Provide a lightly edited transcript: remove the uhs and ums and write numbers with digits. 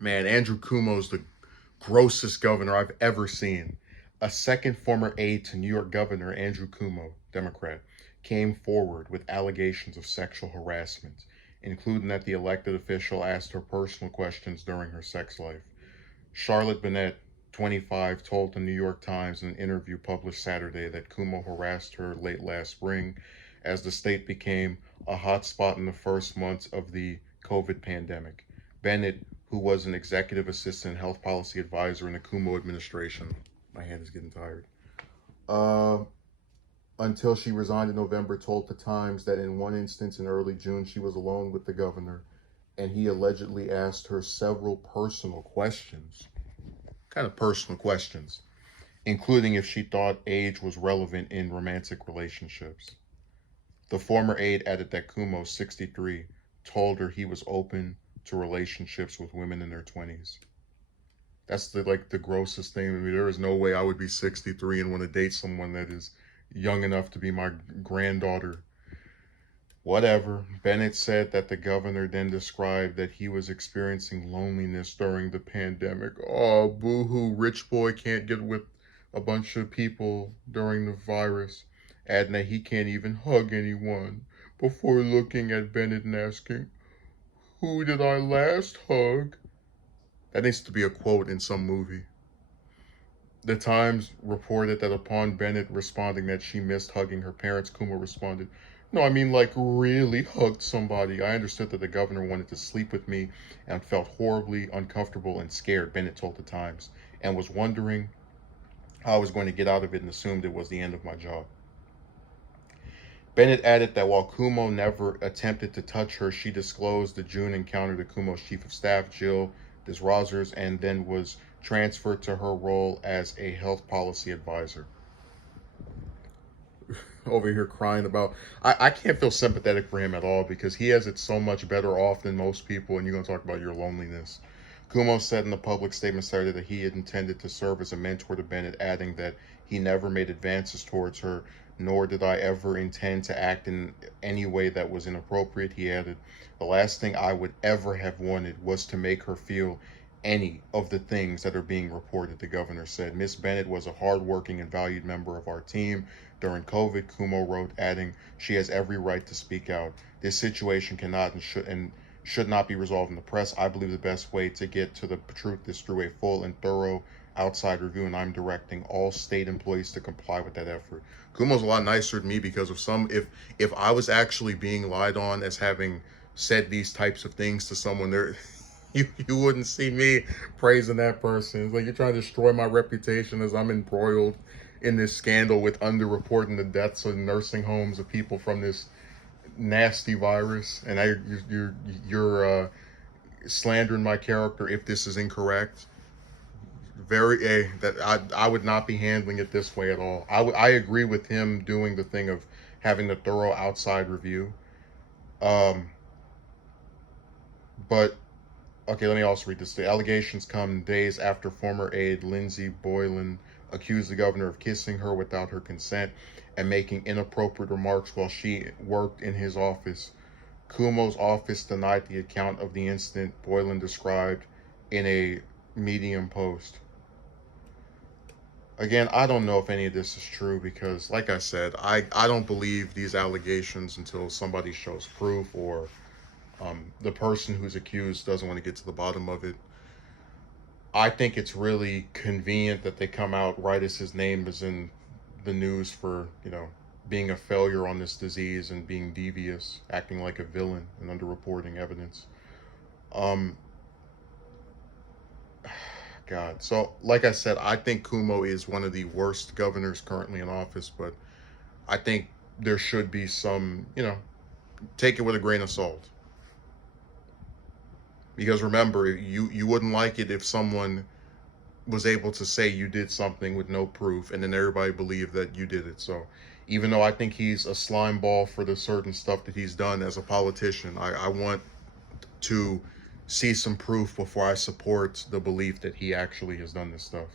Man, Andrew Cuomo's the grossest governor I've ever seen. A second former aide to New York Governor Andrew Cuomo, Democrat, came forward with allegations of sexual harassment, including that the elected official asked her personal questions during her sex life. Charlotte Bennett, 25, told the New York Times in an interview published Saturday that Cuomo harassed her late last spring as the state became a hotspot in the first months of the COVID pandemic. Bennett, who was an executive assistant health policy advisor in the Cuomo administration, my hand is getting tired, uh, until she resigned in November, told the Times that in one instance in early June, she was alone with the governor and he allegedly asked her several personal questions, kind of personal questions, including if she thought age was relevant in romantic relationships. The former aide added that Cuomo, 63, told her he was open to relationships with women in their 20s. That's the grossest thing. I mean, there is no way I would be 63 and want to date someone that is young enough to be my granddaughter. Whatever. Bennett said that the governor then described that he was experiencing loneliness during the pandemic. Oh, boo-hoo, rich boy can't get with a bunch of people during the virus, adding that he can't even hug anyone, before looking at Bennett and asking, "Who did I last hug?" That needs to be a quote in some movie. The Times reported that upon Bennett responding that she missed hugging her parents, Cuomo responded, "No, I mean like really hugged somebody. I understood that the governor wanted to sleep with me and felt horribly uncomfortable and scared," Bennett told the Times, and was wondering how I was going to get out of it and assumed it was the end of my job. Bennett added that while Cuomo never attempted to touch her, she disclosed the June encounter to Cuomo's chief of staff, Jill Desrosiers, and then was transferred to her role as a health policy advisor. Over here crying about, I can't feel sympathetic for him at all because he has it so much better off than most people, and you're going to talk about your loneliness. Cuomo said in a public statement Saturday that he had intended to serve as a mentor to Bennett, adding that he never made advances towards her, nor did I ever intend to act in any way that was inappropriate. He added, "The last thing I would ever have wanted was to make her feel any of the things that are being reported," the governor said. "Miss Bennett was a hardworking and valued member of our team during COVID," Cuomo wrote, adding, "She has every right to speak out. This situation cannot and should not be resolved in the press. I believe the best way to get to the truth is through a full and thorough outside review, and I'm directing all state employees to comply with that effort." Cuomo's a lot nicer than me because of if I was actually being lied on as having said these types of things to someone, there you wouldn't see me praising that person. It's like you're trying to destroy my reputation as I'm embroiled in this scandal with underreporting the deaths in nursing homes of people from this nasty virus, and you're slandering my character if this is incorrect. That I would not be handling it this way at all. I agree with him doing the thing of having the thorough outside review. Um, but okay, let me also read this. The allegations come days after former aide Lindsey Boylan accused the governor of kissing her without her consent and making inappropriate remarks while she worked in his office. Cuomo's office denied the account of the incident, Boylan described in a Medium post. Again, I don't know if any of this is true because, like I said, I don't believe these allegations until somebody shows proof or the person who's accused doesn't want to get to the bottom of it. I think it's really convenient that they come out right as his name is in the news for, being a failure on this disease and being devious, acting like a villain and underreporting evidence. Um, God. So, like I said, I think Cuomo is one of the worst governors currently in office, but I think there should be some, take it with a grain of salt. Because remember, you wouldn't like it if someone was able to say you did something with no proof and then everybody believed that you did it. So even though I think he's a slime ball for the certain stuff that he's done as a politician, I want to see some proof before I support the belief that he actually has done this stuff.